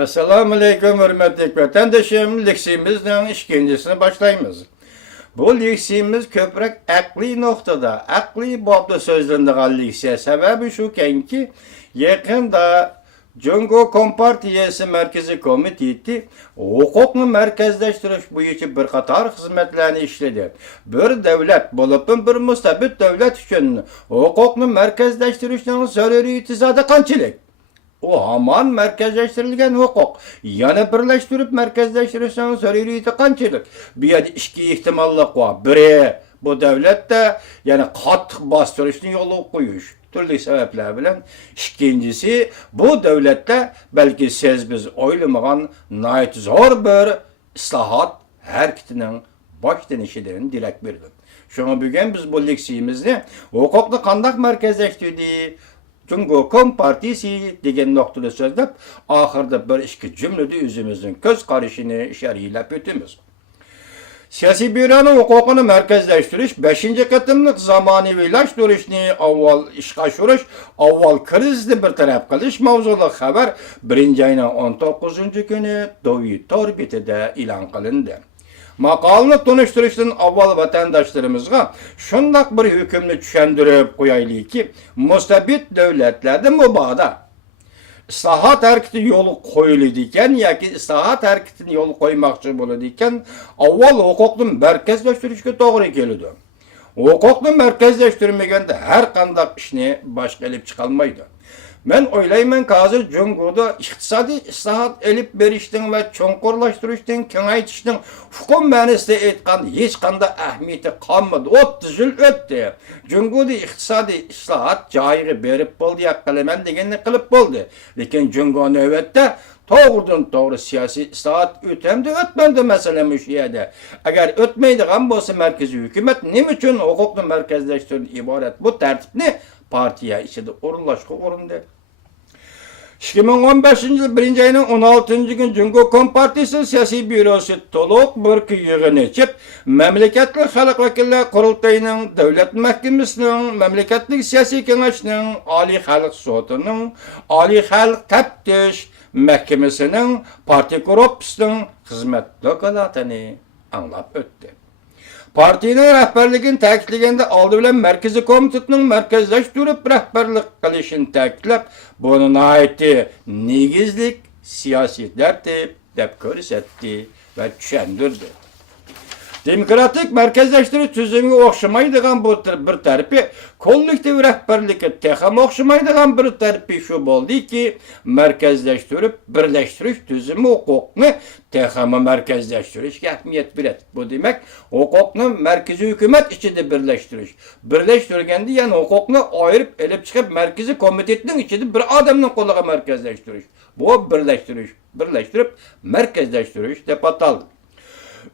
Assalamu alaikum hürmetli vatandaşım. Leksimizden ikincisini başlayımız. Bu leksimiz köprek akli noktada, akli babda sözlendiği leksiya. Sebebi şu ki yakında Cungo Kompartiyası Merkezi Komiteti hukukni merkezleştirish bo'yicha bir qator xizmatlarni ishladi. Bir davlat bo'lib, bir mustabid davlat uchun hukukni merkezleştirishning zaruriyati zada qanchalik? O hamon merkezleştirilgen hukuk. Yana birleştirip merkezleştirirsen zaruriyeti qanchalik? Bu yerda ikki ehtimollar bor. Biri bu davlatda yani qattiq bostirishni yo'lga qo'yish. Turli sebepler bilen. İkincisi bu devlette belki siz biz oylamagan nayet zor bir islahat hareketinin baştan işidirin dilek verdim. Şunu bugün biz bu leksiyimizni hukukni qanday merkezleştirdi? Cungo Kompartiyası degen noktada sözlep ahırda bir iki cümlede özümüzün göz karışını işaretlep ötümüz. Siyasi büronun hukukunu merkezleştiriş, 5. katımlık zamanıvilaştırışını avval işga sürüş, avval krizli bir taraf kılış mavzulu haber 1. ayının 19. günü Dovi Torbit'de ilan kılındı. Makalını tanıştırıştan avval vatandaşlarımızga şundak bir hükümlü düşendirip koyaylı ki, mustabid devletlerde mübada İslahat hareketi yolu koyuluyken ya ki islahat hareketini yolu koymakçı bulunurken avval hukukni merkezleştirişke doğru geliyordu. Hukukni merkezleştirmegende her kandak işini başka elip çıkalmaydı. Ben oylayman ki hazır Cungo'da iktisadi islahat elip beriştin ve çonkorlaştırıştın, kengaytıştın hukum manasida etkan hiç kanda ahmiyeti kalmadı. 30 yıl öttü. Cungo'da iktisadi islahat cayırı berip boldu ya kalemen degenini kılıp boldu. Lekin Cungo nöbette doğrudan doğru siyasi islahat ötemdi, ötmendi mesele müşiyede. Eğer ötmeydiğen bolsa merkezi hükümet ne için hukukunu merkezleştirin ibaret bu tertipni partiye içinde orunlaşkı orundu. 2015 yıl 1. ayının 16. gün Cungo Kompartiyası siyasi bürosu toluk bir yığın içip memleketlik halk vekiller kurultayının, devlet mahkemesinin, memleketlik siyasi kengeçinin, Ali Halk Sotu'nun, Ali Halk Teptiş Mahkemesi'nin, parti korupsinin hizmet lokalatını anlap öttü. Partinin rehberliğini ta'kidlaganda aldı bilen Merkezi Komitetinin merkezleştirip rehberlik kılışını ta'kidlab, bunu naiti negizlik siyasi tertip dep körsetdi ve düşendirdi. Demokratik merkezleştiriş tüzümü okşamaydıgan bu bir tarifi, kollektiv rehberlike texam okşamaydıgan bir tarifi şu boldu ki, merkezleştirip birleştiriş tüzümü hukukunu texamı merkezleştiriş ehmiyet bilet. Bu demek, hukukunu merkezi hükümet içinde birleştiriş. Birleştirgende yani hukukunu ayırıp elip çıkıp merkezi komitetinin içinde bir adamın koluğa merkezleştiriş. Bu birleştiriş, birleştirip merkezleştiriş dep ataldı.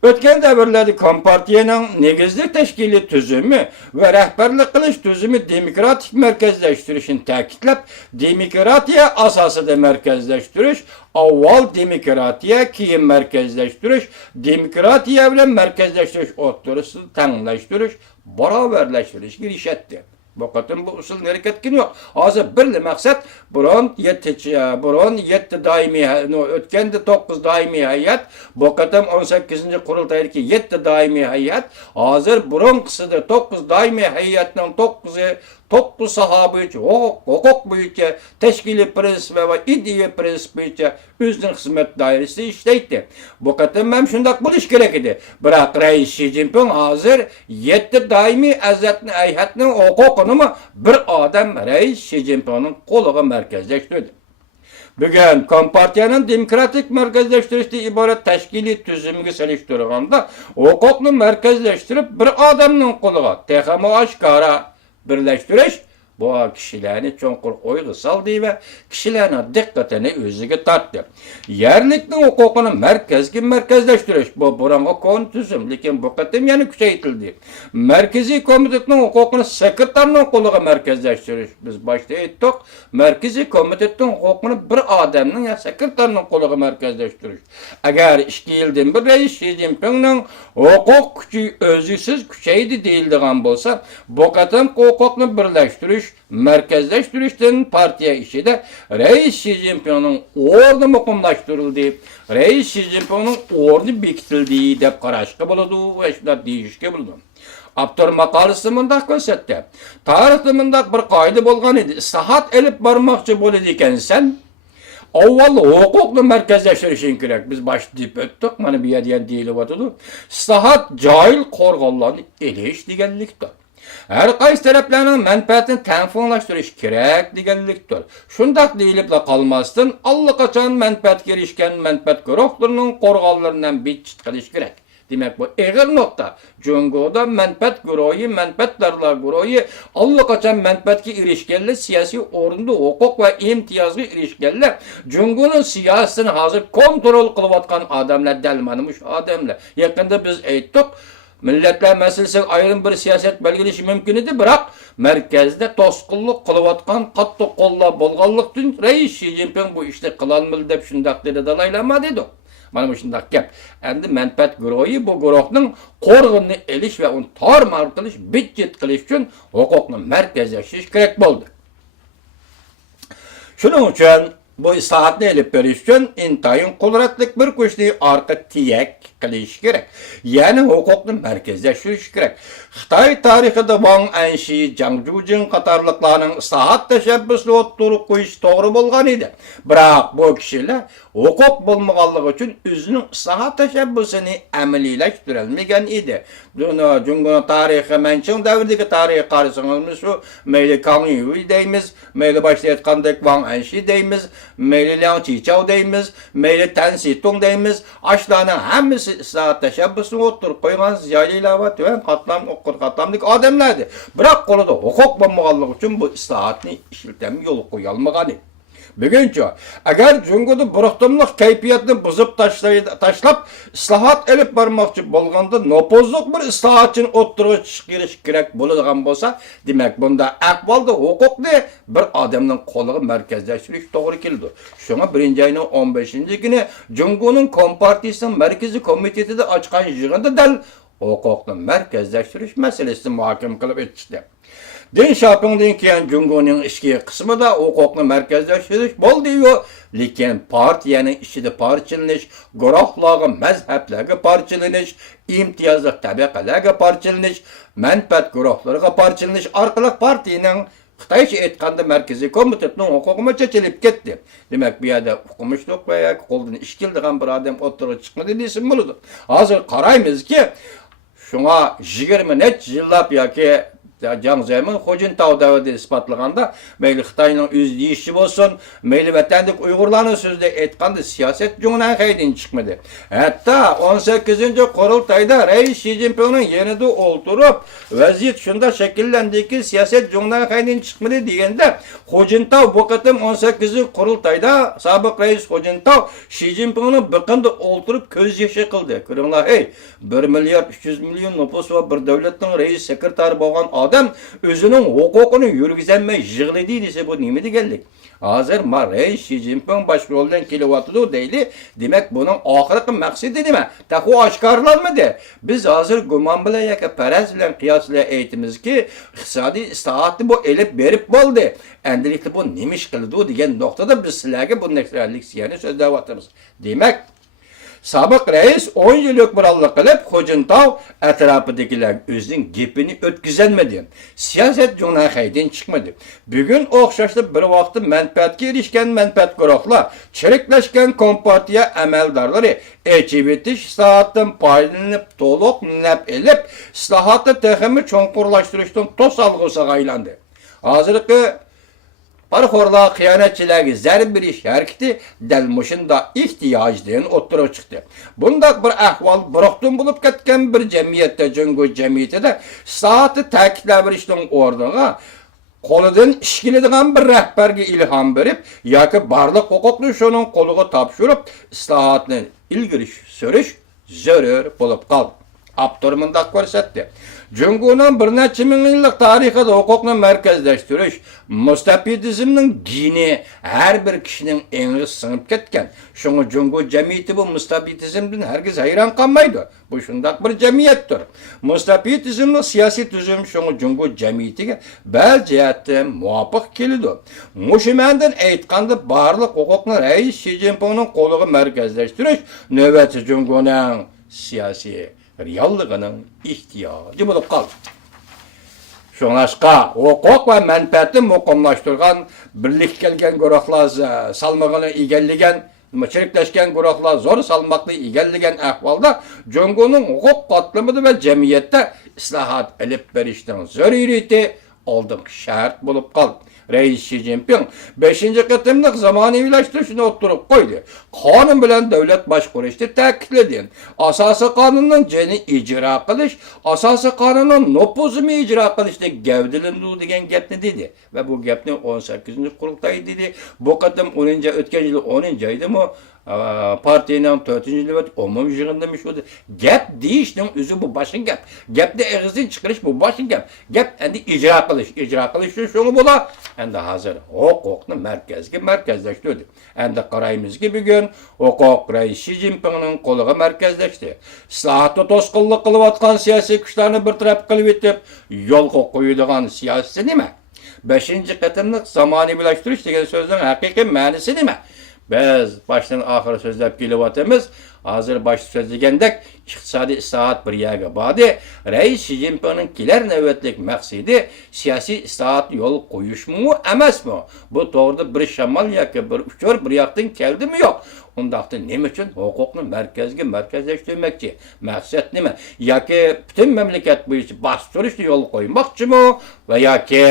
Ötken devirlerde Kompartiyanın negizlik teşkili tüzümü ve rehberlik kılış tüzümü demokratik merkezleştirişini ta'kidlab, demokratiya asasıda merkezleştiriş, avval demokratiya keyin merkezleştiriş, demokratiya bilen merkezleştiriş o'rtasida tengleştiriş, baraberleştiriş girişetdi. Bu kadın bu usul hareketkin yok. Hazır birli maksat buron yetti daimi ötkende 9 daimi hayat. Bu kadın 18. kurultaydaki 7 daimi hayat. Hazır buron kısıdır 9 daimi hayatının 9 sahabı için hukuk boyunca teşkili prensip ve iddiye prensip boyunca özünün hizmet dairesi işleydi. Bu kadın ben şundak buluş gerek idi. Bırak Reis Xi Jinping hazır 7 daimi hayatının hukukunu mu bir adam Reis Xi Jinping'in koluğa merkezleştirdi. Bugün Kompartiyanın demokratik merkezleştirişte ibaret teşkili tüzümünü seliştirganda hukukunu merkezleştirip bir adamın koluğa texamı aşkara birleştiriş bu kişilerini çonkur oygu saldı ve kişilerin dikkatini özüge tarttı. Yerlikli hukukunu merkezleştiriş bu buranğa konu tüzüm. Lekin bu katım yani küçeytildi. Merkezi Komitetin hukukunu sekreterinin koluğa merkezleştiriş. Biz başta ettik. Merkezi Komitetin hukukunu bir adamın ya sekreterinin koluğa merkezleştiriş. Eğer 2 yıldan bir Reis Xi Jinping'nin hukuk gücü özüsüz küçeydi değildiğen bolsa bu katım hukukunu birleştiriş merkezleştirişten partiya işide Reis Xi Jinping'in ordu muqimlaştırıldı, Reis Xi Jinping'in ordu bekitildi dep qarashqa boladı ve şunday deyishga bo'ldi. Abdur maqolasi mundaq ko'rsatdi. Tarixda mundaq bir qoida bo'lgan edi. Istihat elib bormoqchi bo'ladi ekansan, avval huquqni markazlashtirishing kerak. Biz boshda deb o'tdik, mana bu yerda deyilyapti. Istihat joyil qo'rg'onlarni elish deganlikdir. Her qaysi taraflarning manfaatini ta'minlashtirish kerak deganlikdir. Shundaq deyilib qolmasdan allaqachon manfaatga erishgan manfaat guruhlarining qo'rg'onlaridan bitchit qilish kerak. Demek bu eğer nokta. Jungo'da menfaat guruhi, menfaatlarlar guruhi allaqachon menfaatga erishganlar siyosiy o'rinda huquq va imtiyozga erishganlar. Jungo'ning siyosatini hozir kontrol qilayotgan odamlar dal mana shu odamlar. Yaqinda biz aytdik, millatlar masalasi ayrim bir siyosat belgilishi mumkin edi, biroq markazda to'sqinlik qilayotgan qattiq qo'llar bo'lganlikdan Reis Xi Jinping bu ishni qila olmadi deb shundaq dedi dalaylama dedi. Mana shundaq gap. Endi manfaat guruhi bu guruhning qo'rg'inni elish va uni tor-mar qilish, bitjet qilish uchun huquqni markazlashtirish kerak bo'ldi. Shuning uchun bu istihatni elib berish uchun intayin qudratli bir kuchni orqa tiyak qilish kerak. Ya'ni huquqni markazlashtirish kerak. Xitoy tarixida Wang Anshi, Zhang Zhujin qatorliqlarning istihat tashabbusini o'ttirib qo'yish to'g'ri bo'lgan edi. Biroq bu kishilar huquq bo'lmaganligi uchun o'zining istihat tashabbusini amaliylashtira olmagan edi. Buni Jungo tarixi, Manchung davridagi tarixga qarasangiz, shu mayli Kang Yuyi deymiz, mayli boshlayotgandek Wang Anshi deymiz, mayli Liang Qichao deymiz, mayli Tan Sitong deymiz. Ashlarning hammasi istihat tashabbusini o'ttirib qo'ygan ziyolilar va tuvan qatlamlik odamlardi. Biroq qo'lida huquq bo'lmaganligi uchun bu istihatni ishlatmay yo'l qo'ya olmagan edi. Buguncha agar Jungo'da buruqtimlik kayfiyatni buzib tashlab istihat elib bormoqchi bo'lganda nopozliq bir istihatchini o'ttirib chiqarish kerak bo'ladigan bo'lsa, demak bunda ahvolda huquqni bir odamning qo'liga markazlashtirish to'g'ri keldi. Shunga 1-oyning 15-kuni Jungo'ning Kompartiyasining markaziy komitetida ochgan yig'inda dal huquqni markazlashtirish masalasini muhokama qilib o'tishdi. Deng Xiaopingdan keyin Jungo'ning ichki qismida huquqni markazlashtirish bo'ldi-yu, lekin partiyaning ichida parchalanish, guruhlarga, mazhablarga parchalanish, imtiyozli tabaqalarga parchalanish, manfaat guruhlariga parchalanish orqali partiyaning Xitoycha aytganda markaziy komitetining huquqi chechilib ketdi. Demak, bu yerda huquqmishlik va qo'ldan ish keldigan bir odam o'tirib chiqmadi desin bo'ladi. Hozir qaraymizki, shunga 20 net yillab yoki Jiang Zemin Hojintao davrida isbotlaganda, mayli Xitoyning o'z deyishi bo'lsin, mayli vatanlik Uyg'urlarning so'zida aytganda siyosat Jungo'dan qaydan chiqmadi. Hatto 18-qurultayda Reis Xi Jinpingning yanida o'ltirib, vaziyat shunda shakllandiki, siyosat Jungo'dan qaydan chiqmadi deganda, Hojintao bu qatim 18-qurultayda sobiq Reis Hojintao Xi Jinpingning biqinda o'ltirib ko'z yoshi qildi. Ko'ringlar, 1 milliard 300 million nüfus va bir davlatning rais sekretari bo'lgan odam o'zining huquqini yurgizolmay yig'laydi desa bu nima deganlik? Hozir Reis Xi Jinping boshqalardan kelyapti deydi. Demak, buning oxirgi maqsadi nima? Tahu oshkorlanmadi. Biz hozir gumon bilan yoki faraz bilan qiyoslay aytamizki, iqtisodiy istihatni bu elib berib bo'ldi. Endilikda bu nima ish qildi degan nuqtada biz sizlarga bunday leksiyani so'zlayapmiz. Demak, sobiq rais 10 yillik birallik qilib, Hojintao atrofidagilar o'zining gapini o'tkazolmadi. Siyosat Jungo'dan qaydan chiqmadi. Bugun o'xshashli bir vaqtda manfaatga erishgan manfaat guruhlar, chiriklashgan kompartiya amaldorlari echibetish istihatdan foydalanib to'liq naf elib, istihatni texmi cho'nqurlashtirishdan to'salg'usiga aylandi. Hozirgi Parxorlar, xiyonatchilarga zarb berish harakati dal mushunda ehtiyojdan o'ttirib chiqdi. Bundaq bir ahvol buruqtin bo'lib ketgan bir jamiyatda, Jungo jamiyatida istihatni ta'kidlab berishning o'rniga qo'lidan ish keladigan bir rahbarga ilhom berib yoki barliq huquqni shuning qo'liga topshirib istihatni ilgari surish zarur bo'lib qoldi. Aptor mundaq ko'rsatdi. Jungoning bir necha ming yillik tarixida huquqni markazlashtirish, mustafidizmning dini har bir kishining engi singib ketgan. Shunga Jungo jamiyati bu mustafidizmdan hargiz hayron qolmaydi. Bu shundaq bir jamiyatdir. Mustafidizmning siyosiy tuzum shunga Jungo jamiyatiga ba'zi jihatdan muvofiq keladi. Mushimandan aytganda barliq huquqni rais Xi Jinpingning qo'liga markazlashtirish navbati Jungoning siyosiy realligining ehtiyoji bo'lib qoldi. Şoňaşqa huquq we menfaatni muqimlaşdyrgan birlik kelgen guruhlar salmagını egelligen, çirikleşken guruhlar zor salmaklı egelligen ahvalda Jungo'nun huquq katlamıdı ve cemiyette islahat elip berişten zörüriyeti olduk şart bulup kaldı. Reis Xi Jinping 5. qitimliq zamaniyleştirişini oturup koydu. Kanun bilen devlet başkuruştu ta'kidledi. Asası kanunun ceni icra qilish, asası kanunun nopuzunu icra qilishni gavdilandu degan gapni dedi. Ve bu gapni 18. qurultay dedi. Bu qitim o'tgan yili 10. aydimi partiyanın 4. yılı umum yığındamış oldu. Gap deyişinin özü bu başın gap. Gapni ağzın çıkarış bu başın gap. Gap endi icra qilish. İcra qilish şunu bola. Endi hazır huquqni markazlashtirdi. Endi qaraymiz ki bugün huquq Reis Xi Jinpingning qo'liga markazlashdi. Islohotni to'sqinlik qilib atgan siyosiy kuchlarni bir taraf qilib etib, yo'lga qo'yilgan siyosat nima? 5. qitimliq zamoniylashtirish degan so'zning haqiqiy ma'nosi nima? Biz baştan ahir sözlep kelyapmiz. Hazır baş sözlegendek iqtisadi islohat bir yerga bordi. Reis Xi Jinpingning kelar navbatlik maqsadi siyosiy islohat yo'l qo'yishmi emasmi? Bu to'g'rida bir shamol yoki bir uchor bir yoqdan keldimi yo'q? Undaqda nima uchun huquqni markazlashtirmoqchi? Maqsad nima? Yoki butun mamlakat bo'yicha bostirishni yo'l qo'ymoqchimi va yoki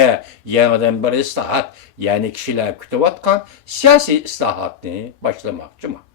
yangidan bir islohot, ya'ni kishilar kutayotgan siyosiy islohotni boshlamoqchimi?